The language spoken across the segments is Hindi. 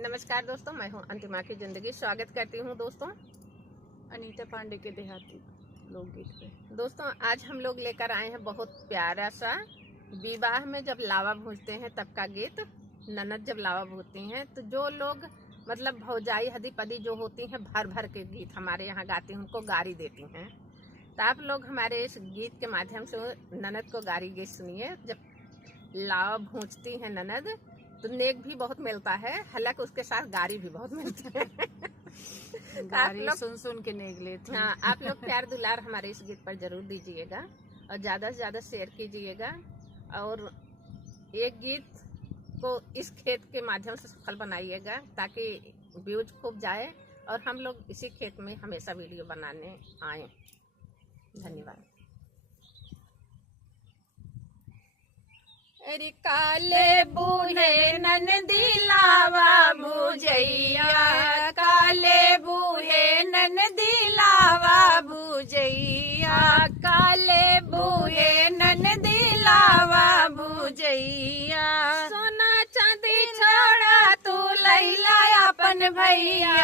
नमस्कार दोस्तों, मैं हूं अंतिमा की जिंदगी। स्वागत करती हूं दोस्तों अनीता पांडे के देहाती लोकगीत पे। दोस्तों आज हम लोग लेकर आए हैं बहुत प्यारा सा विवाह में जब लावा भूंजते हैं तब का गीत। ननद जब लावा भूंजती हैं तो जो लोग मतलब भौजाई हदी पदी जो होती हैं भर भर के गीत हमारे यहाँ गाती हैं, उनको गारी देती हैं। तो आप लोग हमारे इस गीत के माध्यम से ननद को गारी गीत सुनिए। जब लावा भूंजती हैं ननद तो नेक भी बहुत मिलता है, हालांकि उसके साथ गारी भी बहुत मिलता है। गारी सुन सुन के नेक लेते हैं। हाँ, आप लोग प्यार दुलार हमारे इस गीत पर जरूर दीजिएगा और ज्यादा से ज्यादा शेयर कीजिएगा और एक गीत को इस खेत के माध्यम से सफल बनाइएगा ताकि व्यूज खूब जाए और हम लोग इसी खेत में हमेशा वीडियो बनाने आए। धन्यवाद। अरे काले बूढ़े ननदी लावा भूजैया, काले बूढ़े ननदी लावा भूजैया, काले बूढ़े ननदी लावा भूजैया। सोना चांदी छोड़ा तू लैला अपन भैया,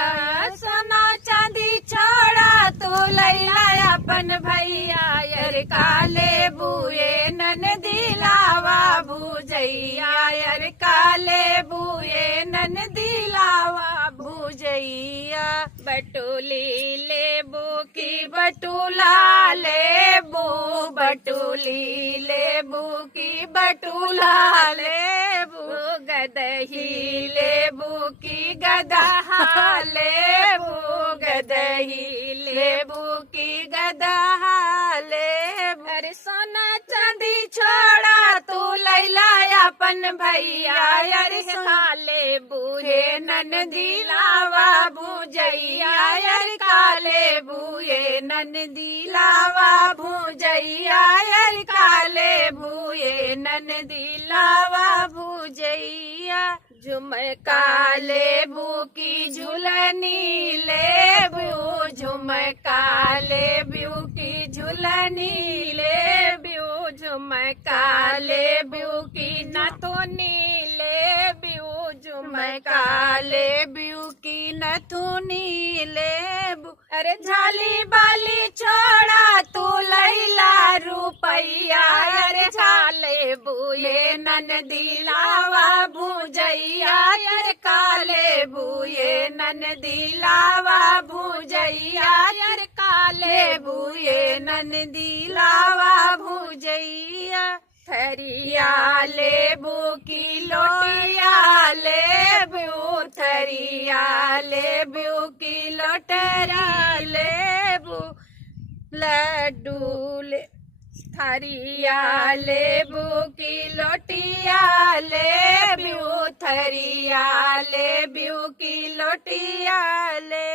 सोना चांदी छोड़ा तू लैला अपन भैया। यार काले बूढ़े ननदी लावा भूजैया, यार काले बूढ़े ननदी लावा भूजैया। बटुली लेबू की बटुला लेबू, बटुली लेबू की बटुला लेबू, गदही लेबू की गदहा लेबू, गदही लेबू की गदहा लेबू। अरे सोना चांदी छोड़ा तू लैला अपन भैया, अरे काले बूढ़े ननदी लावा भूजैया, अरे काले बूढ़े ननदी लावा भूजैया, अरे काले बूढ़े ननदी लावा भूजैया। झुमका लेबू की झुलनी लेबू, झुमका लेबू की झुलनी लेबू, झुमका लेबू की नथुनी लेबू, झुमका लेबू की नथुनी लेबू। अरे झाली बाली छोड़ा तू लैला रुपैया, अरे काले बूढ़े ननदी लावा भूजैया, अरे काले बूढ़े ननदी लावा भूजैया, अरे काले बूढ़े ननदी लावा भूजैया। थरिया लेबू की लोटिया लेबू, थरिया लेबू की लोटरी लेबू, लड्डू ले थरिया लेबू की लोटिया लेबू, थरिया लेबू की लोटिया ले।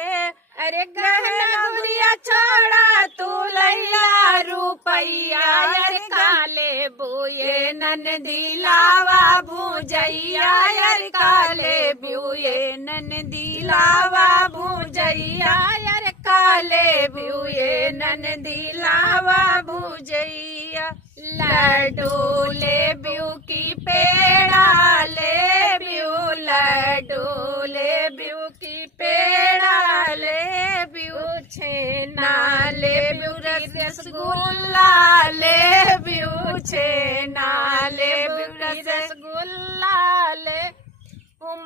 अरे गहना गुड़िया छोड़ा तू लैला रुपैया, अरे काले बूढ़े ननदी लावा भूजैया, अरे काले बूढ़े ननदी लावा भूजैया, अरे काले बूढ़े ननदी लावा भूजैया। लड्डू लेबू की पेड़ा लेबू, लड्डू लेबू की पेड़ा लेबू, छेना लेबू रसगुल्ला लेबू, छेना लेबू रसगुल्ला ले।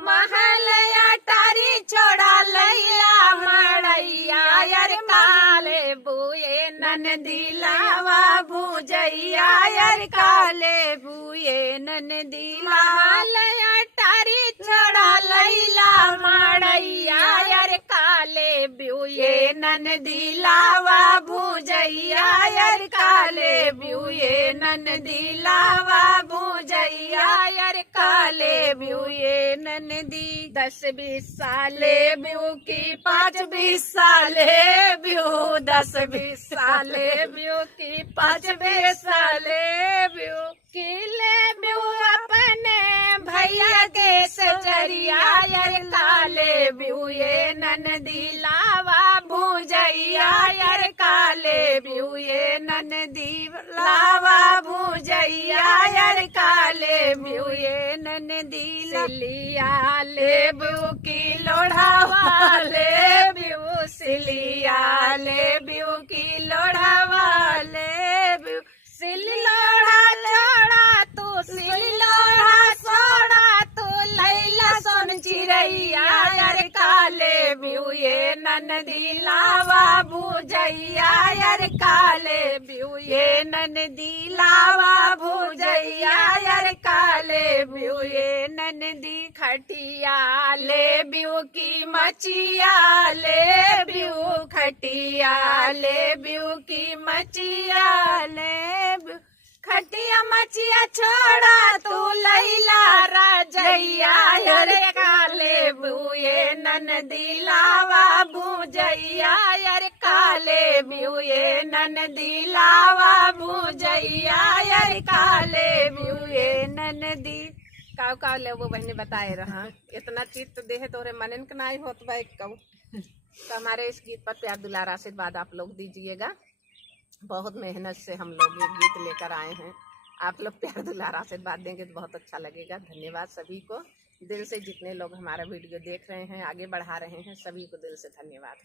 महल अटारी छोड़ा लैला मड़ैया, यार काले बूढ़े ननदी लावा भूजैया, यार काले बूढ़े ननदी महल अटारी छोड़ा लैला मड़ैया, यार काले बूढ़े ननदी लावा भूजैया, यार काले बूढ़े ननदी लावा भूजैया, यार काले बूढ़े ननदी। 10-20 साले ब्यू की 5-20 साले ब्यू, 10-20 साले ब्यू की 5-20 साले ब्यू की ले ब्यू अपने भैया के सजरिया, यार काले बूढ़े ननदी लावा भूजैया, यार काले बिहुए ननदी लावा भुजैया यार काले बिहुए ननदी सिलिया ले बिहू की लोढ़ावा ले बिहू सिलिया ले बिहू की लोढ़ावा ले बिहू सिली लोढ़ा छोड़ा तू सिली लोढ़ा छोड़ा तू लैला सोन चिरैया यार काले बिहुए ननदी लावा भुजैया यार काले बिहुए ननदी लावा भुजैया यार काले बिहुए ननदी खटिया ले बिहू की मचिया ले बिहू खटिया ले बिहू की मचिया ले खटिया मचिया छोड़ा तू लैला राजैया यार काले बिहुए ननदी लावा भुजैया यार काले बिहुए ननदी लावा भुजैया यार काले बिहुए ननदी काव काव ले वो बहने बताए रहा इतना चित्त देह तोरे मनन के नाई होत बा कऊ। तो हमारे इस गीत पर प्यार दुलार आशीर्वाद आप लोग दीजिएगा। बहुत मेहनत से हम लोग ये गीत लेकर आए हैं, आप लोग प्यार दुलार आशीर्वाद देंगे तो बहुत अच्छा लगेगा। धन्यवाद सभी को दिल से, जितने लोग हमारा वीडियो देख रहे हैं आगे बढ़ा रहे हैं, सभी को दिल से धन्यवाद।